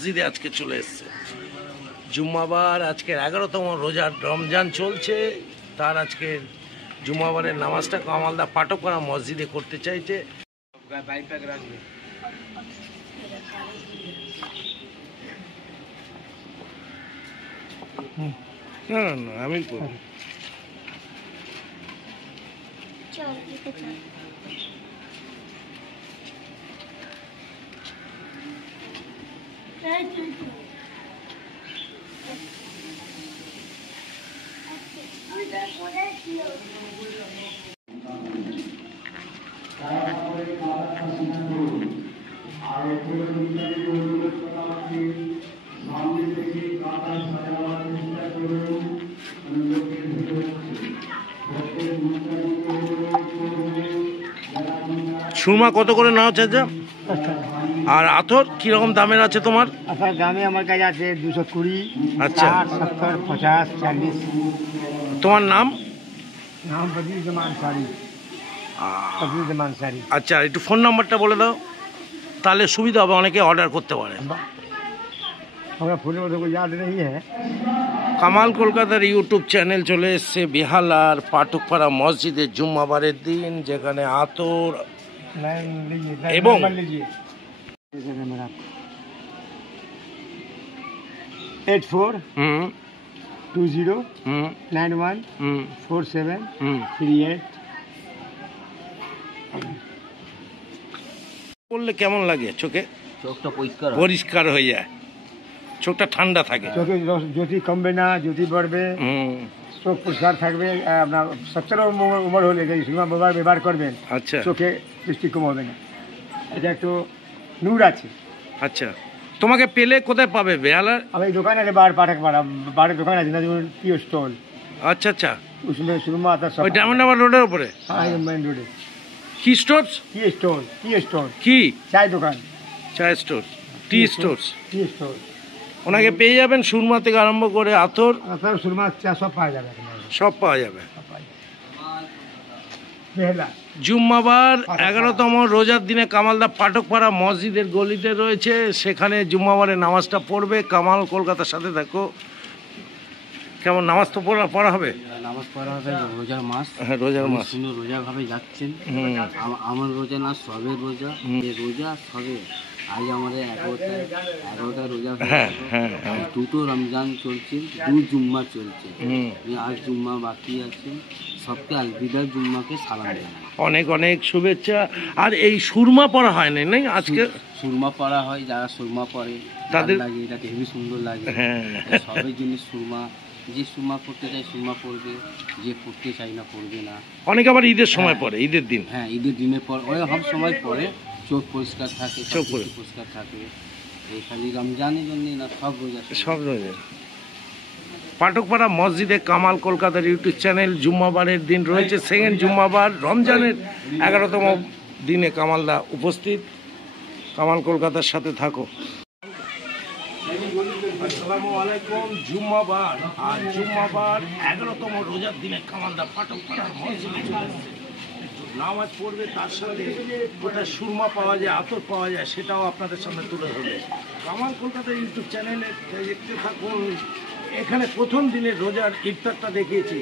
মসজিদে আজকে চলে এসছে। জুম্মাবার আজকের 11তম রোজার রমজান চলছে, তার আজকের জুম্মাবারের নামাজটা কামালদা পাটকপাড়া মসজিদে করতে চাইছে। না না না, আমি করব। সুরমা কত করে নাও চাচা? আর আতর কিরকম দামের আছে তোমার? আতর দামে আমার কাছে আছে 220। আচ্ছা, 70, 50, 40। তোমার নাম? নাম বদিউজ্জামান সারি। বদিউজ্জামান সারি। আচ্ছা, একটু ফোন নাম্বারটা বলে দাও, তাহলে সুবিধা হবে, অনেকে অর্ডার করতে পারে। আমরা ফোনের মধ্যে কোনো याद नहीं है। কামাল কলকাতার ইউটিউব চ্যানেল চলে এসছে বেহালার পাটকপাড়া মসজিদে জুম্মাবারের দিন, যেখানে আতর এবং 8420914738 বললে কেমন লাগে? চোখে চোখটা পরিষ্কার হয়ে যায়, চোখটা ঠান্ডা থাকে, চোখে জ্যোতি কমবে না, জ্যোতি বাড়বে, চোখ পরিষ্কার থাকবে। আপনার 70 উমর হলে যে সুরমা ব্যবহার করবেন, আচ্ছা, চোখে দৃষ্টি কম হবে না। এটা একটু নূর আছে। আচ্ছা, তোমাকে পেলে কোথায় পাবে? বেহালার আমি দোকান আছে, বাড়ির দোকান আছে না, যেমন টি স্টল। আচ্ছা আচ্ছা, उसमें सुरमा आता सब। ওই ডায়মন্ড হারবার রোডের উপরে? हाँ, मेन रोड है। কি স্টোরস? टी स्टोर কি चाय दुकान, চায় স্টোর, টি স্টোরস। T store. ওনাকে পেয়ে যাবেন, সুরমা থেকে আরম্ভ করে আতর सर सुरमा चा सब पाया जाएगा। সব পাওয়া যাবে। पहला জুম্মাবার 11তম রোজার দিনে কামালদা পাটকপাড়া মসজিদের গলিতে রয়েছে, সেখানে জুম্মাবারের নামাজটা পড়বে। কামাল কলকাতার সাথে দেখো কেমন নামাজ তো পড়া হবে। নামাজ পড়া হবে, রোজার মাস। হ্যাঁ, রোজার মাস। সুন্দর রোজা ভাবে যাচ্ছেন। আমার রোজা না, সবের রোজা। রোজা সবে আজ আমাদের 11টা রোজা। দুটো রমজান চলছে, 2 জুম্মা চলছে। আজ জুম্মা বাকি আছে, সবকে আলবিদা, জুম্মাকে সালাম জানাই, অনেক অনেক শুভেচ্ছা। আর এই সুরমা পড়া হয় না নাই আজকে? সুরমা পড়া হয়, যারা সুরমা পড়ে তাদের লাগে, এটা হেবি সুন্দর লাগে। সবের জন্য সুরমা, যে সুরমা পড়তে চায় সুরমা পড়বে, যে পড়তে চাই না পড়বে না। অনেকে আবার ঈদের সময় পড়ে, ঈদের দিন। হ্যাঁ, ঈদের দিনের পর ওই সব সময় পরে চোখ পরিষ্কার থাকে, চোখ পরিষ্কার থাকে। এই খালি রমজানের জন্যই না, সব রোজা, সব রোজা। পাটকপাড়া মসজিদে কামাল কলকাতার ইউটিউব চ্যানেল জুম্মাবারের দিন রয়েছে, সেকেন্ড জুম্মাবার রমজানের 11তম দিনে কামালদা উপস্থিত। কামাল কলকাতার সাথে থাকো। আসসালামু আলাইকুম। জুম্মাবার, আর জুম্মাবার 11তম রোজার দিনে কামালদা পাটকপাড়ার মসজিদে চলে এসেছে। নামাজ পড়বে, তার সাথে কোথায় সুরমা পাওয়া যায়, আতর পাওয়া যায়, সেটাও আপনাদের সামনে তুলে ধরবে। কামাল কলকাতার ইউটিউব চ্যানেলে দেখতে থাকুন। এখানে প্রথম দিনের রোজার ইফতারটা দেখিয়েছি,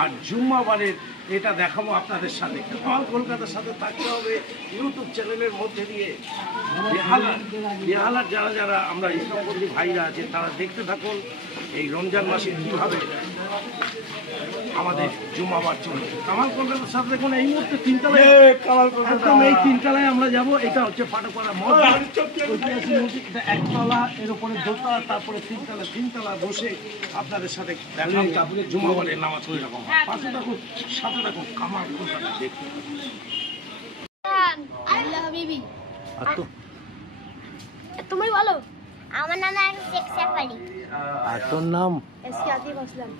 আর জুম্মাবারের এটা দেখাবো আপনাদের সাথে। কামাল কলকাতার সাথে থাকতে হবে ইউটিউব চ্যানেলের মধ্যে দিয়ে। বেহালার যারা যারা আমরা ইসলামপন্থী ভাইরা আছে, তারা দেখতে থাকুন এই রমজান মাসে কীভাবে আমাদের জুম্মাবার চলছে। কামাল কলকাতার সাথে দেখুন এই মুহূর্তে 3 তলায়, একদম এই 3 তলায় আমরা যাব। এটা হচ্ছে পাটকপাড়া মসজিদ, এটা 1 তলা, এর উপরে 2 তলা, তারপরে 3 তলা বসে আপনাদের সাথে দেখাম তারপরে জুম্মাবারের নামাজ হয়ে রকম। পাশে থাকুন, সাথে থাকুন, কামাল কলকাতা দেখতে। তুমি বলো। আমার নাম শেখ সাফারি। আর তোর নাম? এসকে আতিফ আসলাম।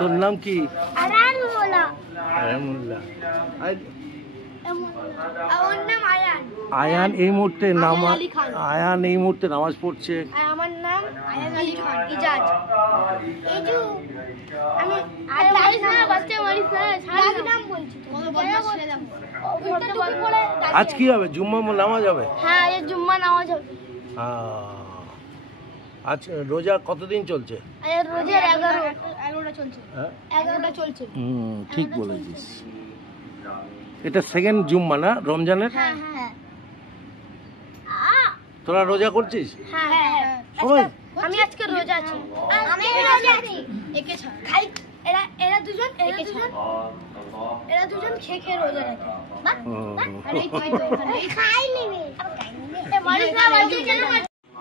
তোর নাম কি? আরামুল্লাহ। আরামুল্লাহ। আমার নাম আয়ান। আয়ান এই মুহূর্তে নামাজ পড়ছে। আমার নাম আয়ান আলী খান ইজাজ। এজু আমি আজ না বাচ্চা মারিস না, ছাড় নাম বলছি তো। আজ কি হবে? জুম্মা নামাজ হবে? হ্যাঁ, এই জুম্মা নামাজ হবে। আজ রোজা কতদিন চলছে? রোজার 11টা চলছে। হ্যাঁ 11টা চলছে। ঠিক বলেছিস। এটা সেকেন্ড জুম্মা না রমজানের? হ্যাঁ হ্যাঁ। তোরা রোজা করছিস? হ্যাঁ হ্যাঁ। সবাই? আমি আজকে রোজা আছি। আমি রোজা আছি। একে ছাড়। খাই এরা দুজন খেয়ে খেয়ে রোজা রাখে। আর এই তুই তো এখানে খাই নিবি। এ মালিক না বলছি কেন?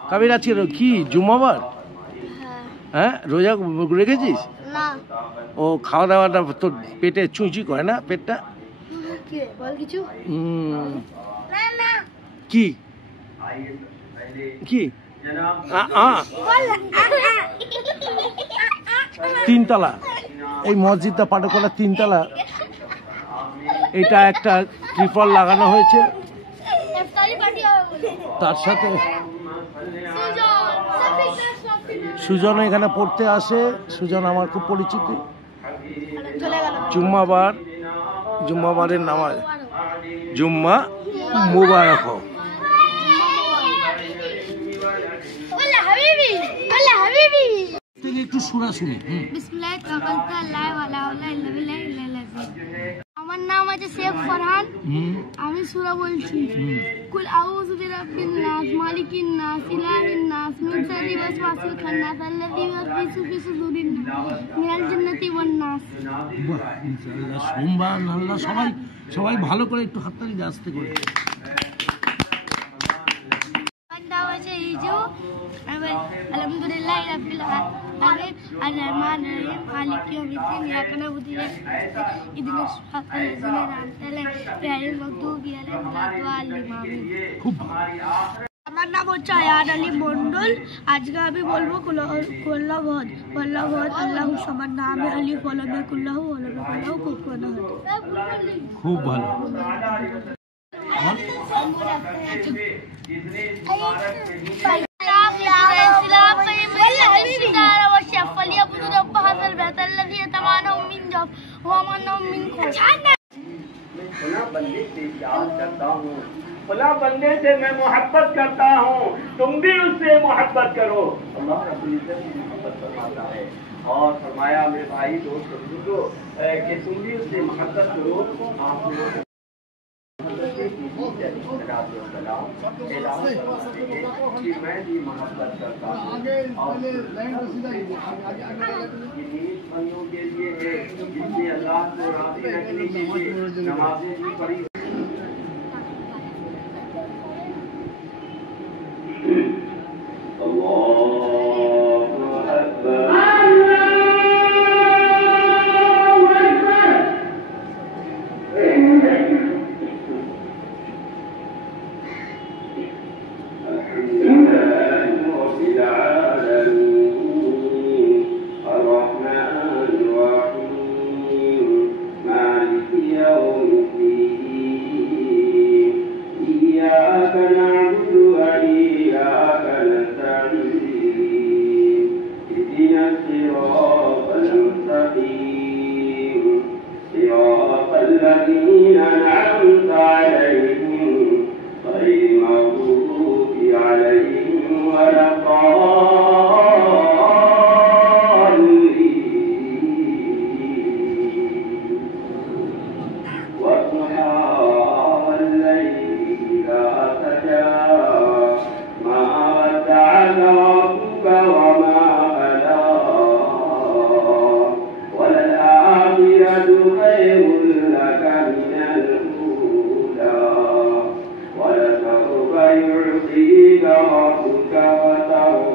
কাবির আজকে কি জুম্মাবার? হ্যাঁ রোজা রেখেছিস? না। ও খাওয়া দাওয়াটা তোর পেটে চুঁচি করে না পেটটা? কি বল কিছু? না না। কি কি? তিনতলা এই মসজিদটা পাটকলা তিনতলা। এটা একটা ত্রিপল লাগানো হয়েছে, তার সাথে সুজন এখানে পড়তে আসে। সুজন আমার খুব পরিচিত। জুম্মাবারের নামাজ জুম্মা মুবারক হোক। একটু সুরা শুনি। আমার নাম আছে শেখ ফরহান। আমি সূরা বলছি। কুল আউযু বিরাব্বিন নাস মালিকিন নাস ইলাহিন নাস মিন শাররি ওয়াসওয়াসিল খান্নাস আল্লাযী ইউওয়াসওয়িসু ফি সুদুরিন নাস মিনাল জিন্নাতি ওয়ান নাস। ইনশাআল্লাহ সুবহানাল্লাহ। সবাই ভালো করে একটু হাততালি দিয়ে আসতে করে। নাম আছে ইজু। আলহামদুলিল্লাহি রাব্বিল আলামিন আর রহমানির রহিম মালিকি ইয়াউমিদ্দিন ইয়াকা না'বুদু ওয়া ইয়াকা নাস্তাঈন ইহদিনাস সিরাতাল লাযিনা আন'আমতা আলাইহিম গায়রিল মাগদুবি আলাইহিম ওয়ালাদ-দাল্লিন। খুব ভালো। আমার নাম হচ্ছে আয়ান আলী মন্ডল। আজকে আমি বলবো কুল্লাহু আল্লাহু সামাদ নামে আলিফ ওয়া লাম ইয়াকুল লাহু কুফুয়ান আহাদ। খুব ভালো। खुला बंदे से मैं मोहब्बत करता हूँ, तुम भी उससे मोहब्बत करो। अल्लाह रब्बुल इज्जत की मोहब्बत फरमाता है और फरमाया मेरे भाई दोस्त बुजुर्गों कि तुम भी उससे मोहब्बत करो। आप लोग कि मैं भी मोहब्बत करता हूँ के लिए है जिसने अल्लाह को राज़ी रखने के लिए नमाज़ें भी पढ़ी। الذين أنعمت عليهم غير المغضوب عليهم ولا الضالين والضحى والليل إذا سجى ما ودعك ربك وما قلى وللآخرة خير لك من الأولى ولسوف يعطيك ربك وترضى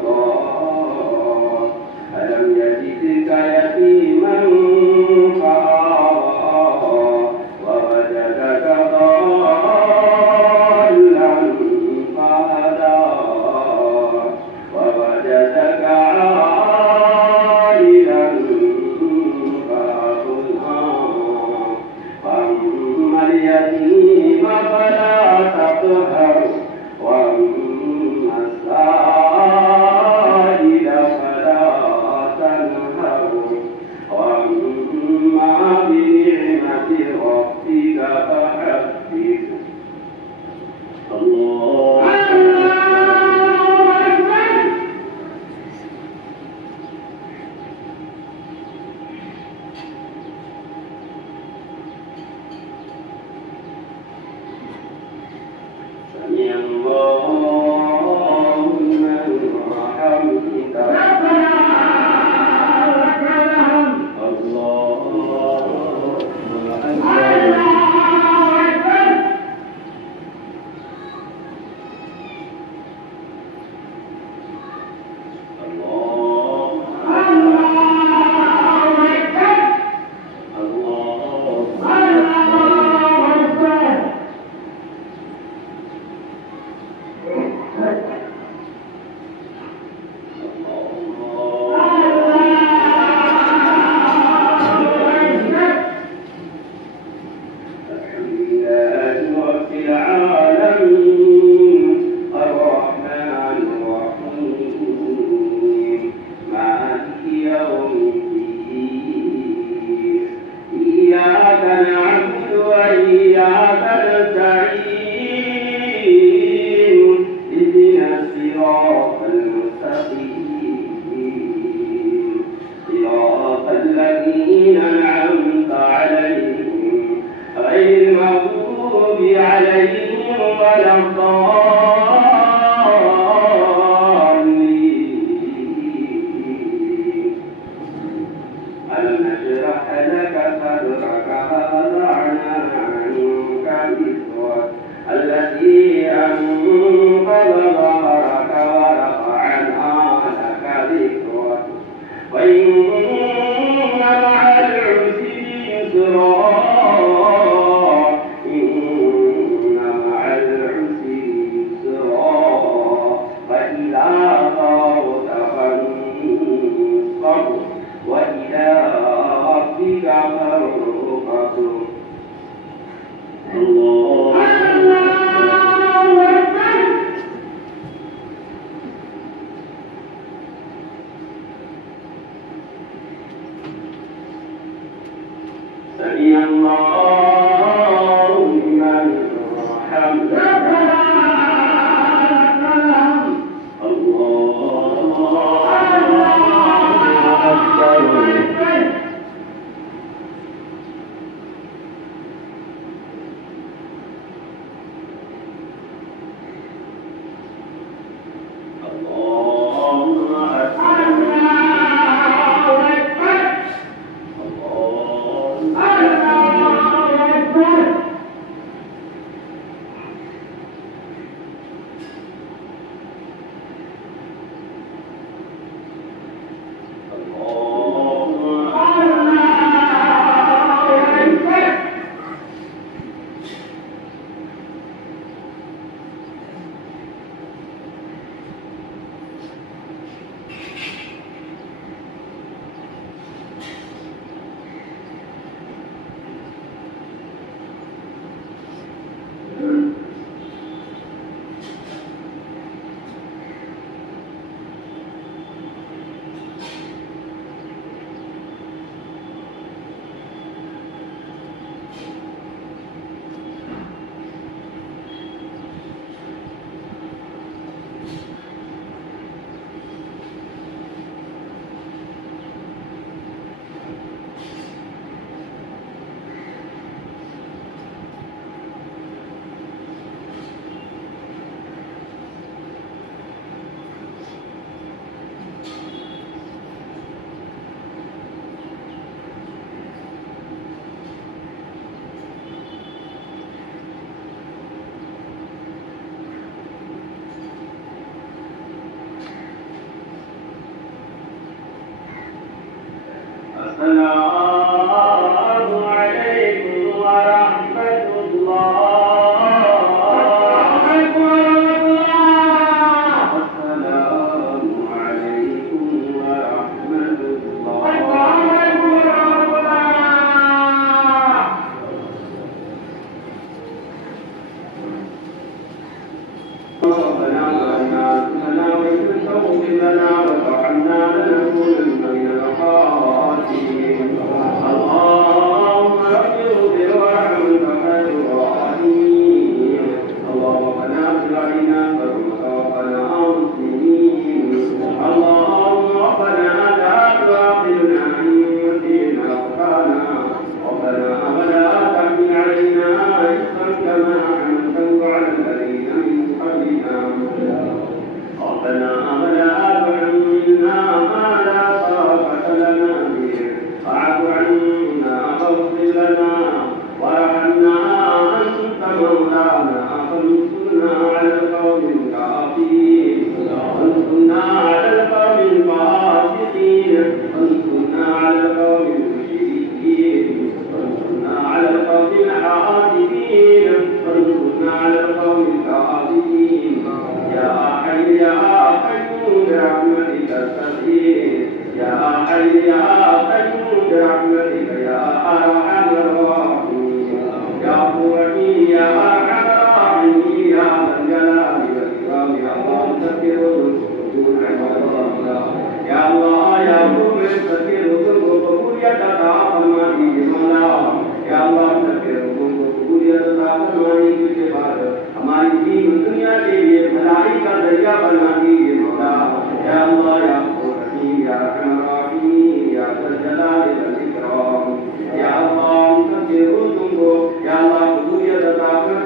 ولا الضالين. ألم نشرح لك صدرك ووضعنا عنك وزرك الذي أنقض ظهرك ورفعنا لك ذكرك وإن مع العسر يسرا إن مع العسر يسرا فإذا فرغت فانصب وإلى ربك فارغب. الله سمع الله لمن حمده. السلام عليكم ورحمة الله. السلام عليكم ورحمة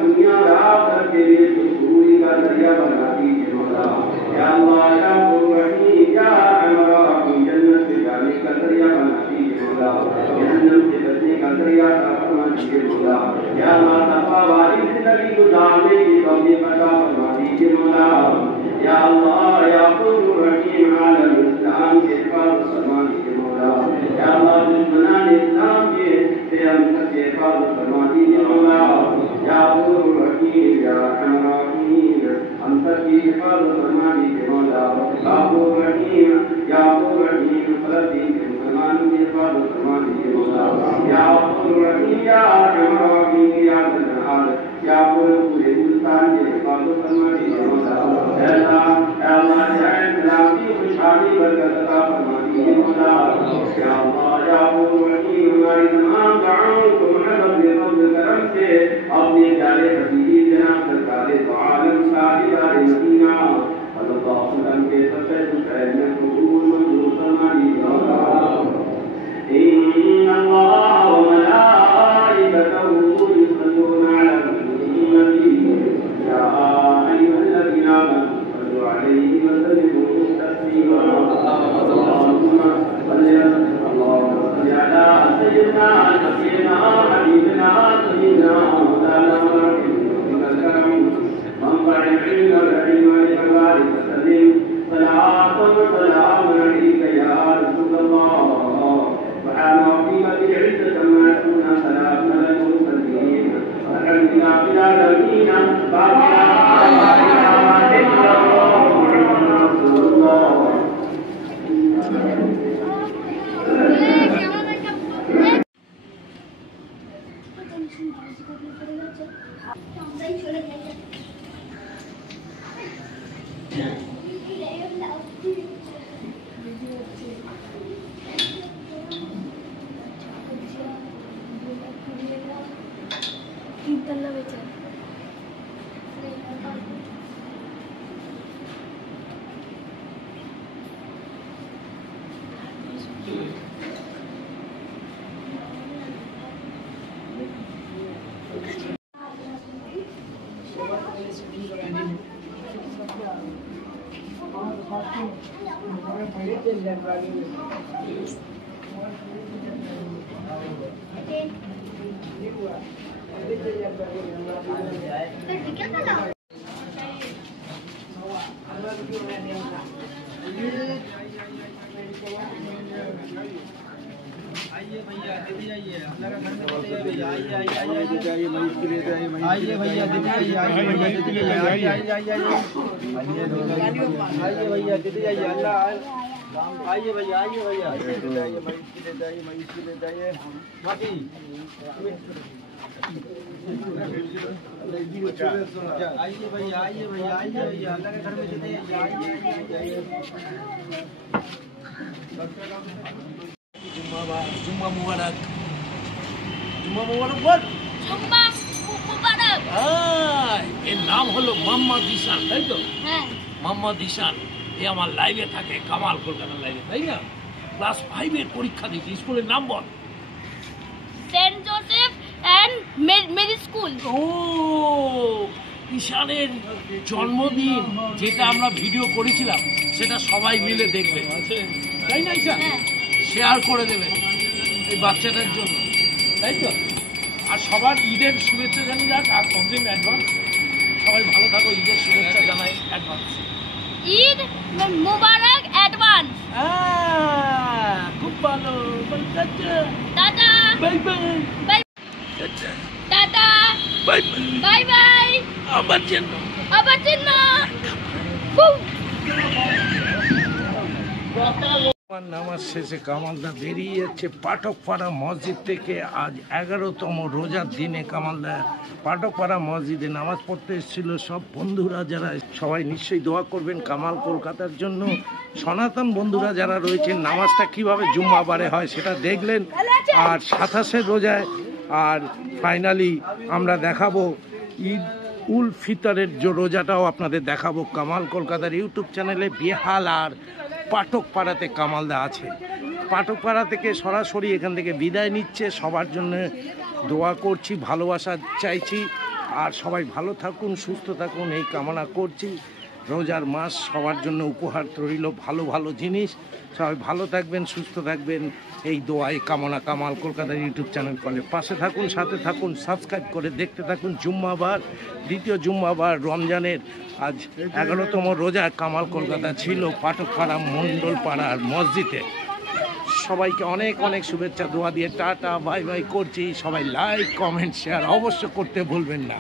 दुनिया और आखिरत के लिए जहन्नम से बचने का जरिया फरमा दीजिए मौला। या अल्लाह तकवा वाली जिंदगी गुजारने की तौफीक अता फरमा दीजिए मौला। या अल्लाह या कुल रहीम आलम इस्लाम के हिफाज़त फरमा दीजिए मौला। या अल्लाह दुश्मनान इस्लाम के हम सबके हिफाज़त फरमा दीजिए मौला। या कुल रहीम या रहमान हम सबकी हिफाज़त फरमा दीजिए मौला। या कुल रहीम फलस्तीन के मुसलमानों की हिफाज़त फरमा दीजिए मौला। या कुल रहीम या रहमान या जन्नत या पूरे हिंदुस्तान की हिफाज़त फरमा दीजिए मौला। अल्लाह सलामती खुशहाली बरकत अता फरमा दीजिए मौला। या अल्लाह या कुल रहीम हमारी तमाम दुआओं को महबत फज़ल करम से अपने प्यारे हबीब जनाब सरकार दो आलम साहिब मदीना सल्लल्लाहु अलैहि वसल्लम के सबसे खैर में कबूल मंजूर फरमा दीजिए मौला। इन्नल्लाह व मलाइकतहू युसल्लूना अलन नबी या अय्युहल्लज़ीना आमनू सल्लू अलैहि व सल्लिमू तस्लीमा। अल्लाहुम्मा सल्लि अला सय्यिदना नबीना हबीबना सय्यिदना मौलाना मुहम्मद करम منبع العلم والعلم والعباد وسلم صلاة وسلام عليك يا رسول الله سبحان ربك بالعزة عما يصفون سلام على المرسلين والحمد لله رب العالمين لا إله إلا الله محمد رسول الله आइए भैया दीदी आइए, अल्लाह का घर में भैया आइए आइए आइए आइए मरीज के लिए आइए भैया दीदी आइए आइए भैया दीदी आइए आइए आइए आइए भैया दीदी आइए अल्लाह आइए भैया आइए मरीज के लिए आइए माटी आइए भैया अल्लाह के घर में दीदी आइए जुम्मा मुबारक বল। এর নাম হলো মোহাম্মদ ঈশান, তাই তো? মোহাম্মদ ঈশান এ আমার লাইভে থাকে, কামাল কলকাতার লাইভে, তাই না? ক্লাস 5-এর পরীক্ষা দিয়েছি। স্কুলের নাম বল। Saint Joseph and Mary school. ও ঈশানের জন্মদিন যেটা আমরা ভিডিও করেছিলাম সেটা সবাই মিলে দেখবে, তাই না ঈশান? শেয়ার করে দেবে এই বাচ্চাটার জন্য, তাই তো? আর সবার ঈদের শুভেচ্ছা জানিয়ে যাক আর অগ্রিম অ্যাডভান্স। সবাই ভালো থাকো, ঈদের শুভেচ্ছা জানাই অ্যাডভান্স। ঈদ মুবারক অ্যাডভান্স। খুব ভালো। Tata bye bye. Tata bye bye bye. আবার যেন নামাজ শেষে কামালদা বেরিয়ে যাচ্ছে পাঠকপাড়া মসজিদ থেকে। আজ 11তম রোজার দিনে কামালদা পাঠকপাড়া মসজিদে নামাজ পড়তে এসেছিল। সব বন্ধুরা যারা সবাই নিশ্চয়ই দোয়া করবেন কামাল কলকাতার জন্য। সনাতন বন্ধুরা যারা রয়েছেন নামাজটা কিভাবে জুম্মাবারে হয় সেটা দেখলেন। আর 27 রোজায় আর ফাইনালি আমরা দেখাবো ঈদ উল ফিতরের যে রোজাটাও আপনাদের দেখাবো কামাল কলকাতার ইউটিউব চ্যানেলে। বেহাল আর পাঠকপাড়াতে কামালদা আছে। পাঠকপাড়া থেকে সরাসরি এখান থেকে বিদায় নিচ্ছে। সবার জন্য দোয়া করছি, ভালোবাসা চাইছি, আর সবাই ভালো থাকুন, সুস্থ থাকুন এই কামনা করছি। রোজার মাস সবার জন্য উপহার রইল, ভালো ভালো জিনিস। সবাই ভালো থাকবেন, সুস্থ থাকবেন, এই দোয়াই কামনা। কামাল কলকাতার ইউটিউব চ্যানেল করলে পাশে থাকুন, সাথে থাকুন, সাবস্ক্রাইব করে দেখতে থাকুন। জুম্মাবার, দ্বিতীয় জুম্মাবার রমজানের আজ 11তম রোজা কামাল কলকাতা ছিল পাঠকপাড়া মণ্ডলপাড়ার মসজিদে। সবাইকে অনেক অনেক শুভেচ্ছা দোয়া দিয়ে টাটা বাই বাই করছি। সবাই লাইক, কমেন্ট, শেয়ার অবশ্য করতে ভুলবেন না।